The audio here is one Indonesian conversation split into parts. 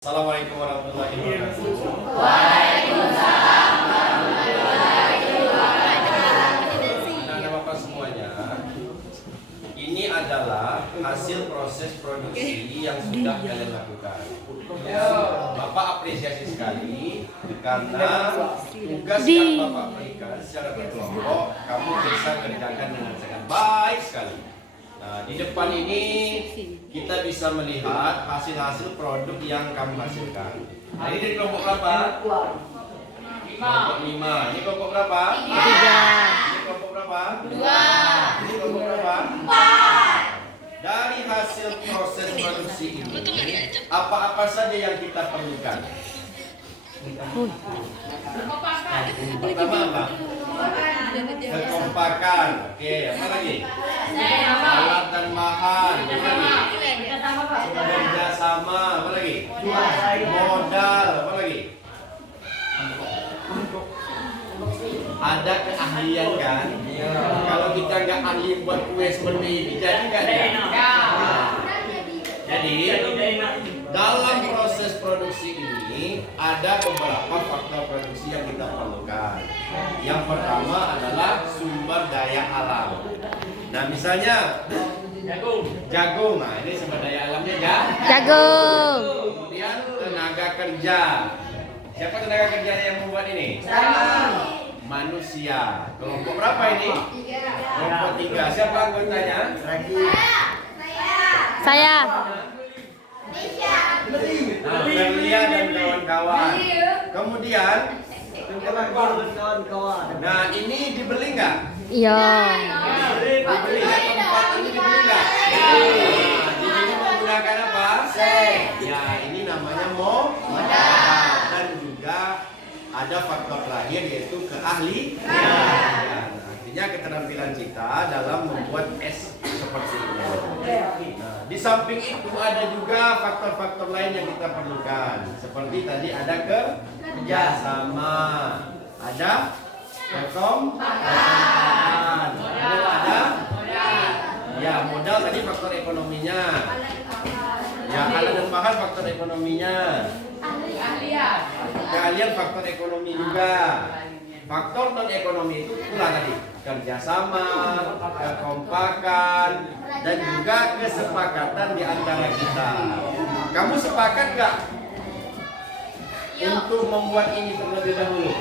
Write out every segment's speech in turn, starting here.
Assalamualaikum warahmatullahi wabarakatuh. Waalaikumsalam warahmatullahi wabarakatuh. Anak-anak Bapak semuanya, ini adalah hasil proses produksi yang sudah kalian lakukan. Bapak apresiasi sekali karena tugas yang Bapak berikan secara berkelompok kamu bisa kerjakan dengan sangat baik sekali. Nah, di depan ini kita bisa melihat hasil-hasil produk yang kamu hasilkan. Nah, ini dari kelompok berapa? 5. Ini kelompok berapa? 3. Ini kelompok berapa? 2. Ini kelompok berapa? 4. Dari hasil proses produksi ini, apa-apa saja yang kita perlukan? Pertama apa? Kekompakan. Oke, apa lagi? Alat dan bahan. Kerjasama. Apa lagi? Modal. Apa lagi? Ada keahlian kan? Kalau kita nggak ahli buat kue seperti ini, jadi nggak ya? Jadi dalam proses produksi ini ada beberapa faktor produksi yang kita perlukan. Yang pertama adalah sumber daya alam. Nah, misalnya jagung. Nah, ini sumber daya alamnya ya. Jagung. Kemudian tenaga kerja. Siapa tenaga kerja yang membuat ini? Manusia. Kelompok berapa ini? Kelompok 3. Siapa anggotanya? Saya. Nah, Berlia dan kawan-kawan. Kemudian, nah ini dibeli nggak? Iya. Dibeli ya, tempat ini dibeli nggak? Dibeli menggunakan apa? Ya, ini namanya modal. Dan juga ada faktor terakhir yaitu keahlian. Artinya keterampilan kita dalam membuat es seperti ini. Nah, di samping itu ada juga faktor-faktor lain yang kita perlukan. Seperti tadi ada kerjasama, ada kekompakan, ada ya modal tadi faktor ekonominya. Ya, alat dan bahan faktor ekonominya. Keahlian faktor ekonomi juga. Faktor non ekonomi itu pula tadi kerjasama, kekompakan, dan juga kesepakatan di antara kita. Kamu sepakat nggak untuk membuat ini terlebih dahulu?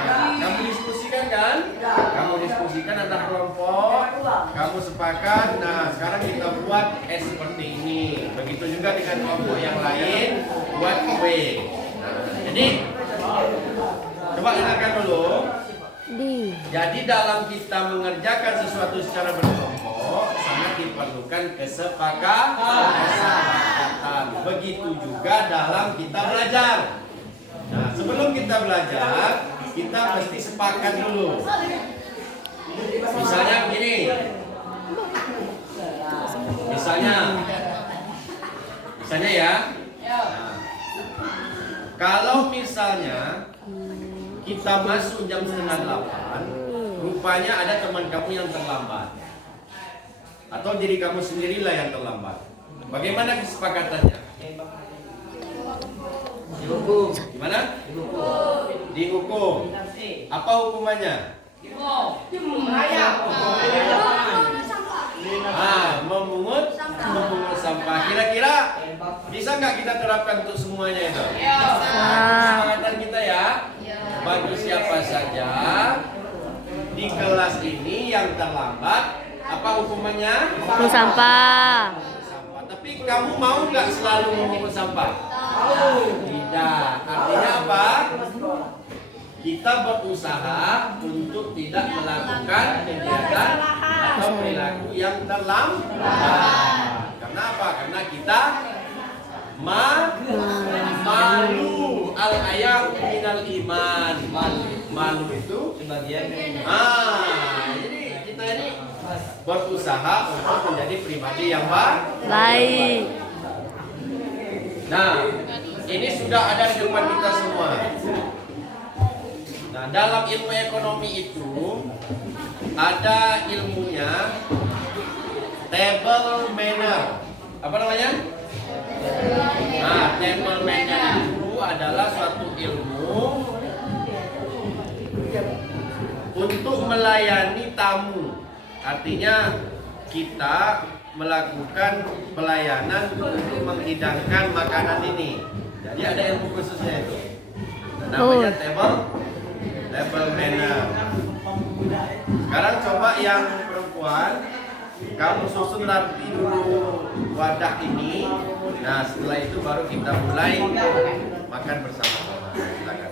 Nah, kamu diskusikan kan? Kamu diskusikan antar kelompok. Kamu sepakat. Nah, sekarang kita buat es seperti ini. Begitu juga dengan kelompok yang lain buat kue. Nah, jadi coba dengarkan dulu. Jadi dalam kita mengerjakan sesuatu secara berkelompok sangat diperlukan kesepakatan. Begitu juga dalam kita belajar. Nah, sebelum kita belajar, kita mesti sepakat dulu. Misalnya begini. Misalnya ya. Nah, kalau misalnya kita masuk jam 7:30, rupanya ada teman kamu yang terlambat, atau diri kamu sendirilah yang terlambat. Bagaimana kesepakatannya? Dihukum. Gimana? Dihukum. Apa hukumannya? Memungut sampah. Kira-kira bisa nggak kita terapkan untuk semuanya itu? Kesepakatan kita ya. Bagi siapa saja di kelas ini yang terlambat, apa hukumannya? Pungut sampah. Tapi kamu mau nggak selalu memungut sampah? Tidak. Artinya apa? Kita berusaha untuk tidak melakukan kegiatan atau perilaku yang terlambat. Karena apa? Karena kita malu al-ayat minal iman. Malu itu sebagian. Jadi kita ini berusaha untuk menjadi pribadi yang baik. Nah, ini sudah ada di depan kita semua. Nah, dalam ilmu ekonomi itu ada ilmunya table manner. Apa namanya? Nah, table manner itu adalah suatu ilmu untuk melayani tamu. Artinya kita melakukan pelayanan untuk menghidangkan makanan ini. Jadi ada ilmu khususnya itu. Namanya table manner. Sekarang coba yang perempuan, kamu susun rapi dulu wadah ini. Nah setelah itu baru kita mulai makan bersama-sama. Silakan.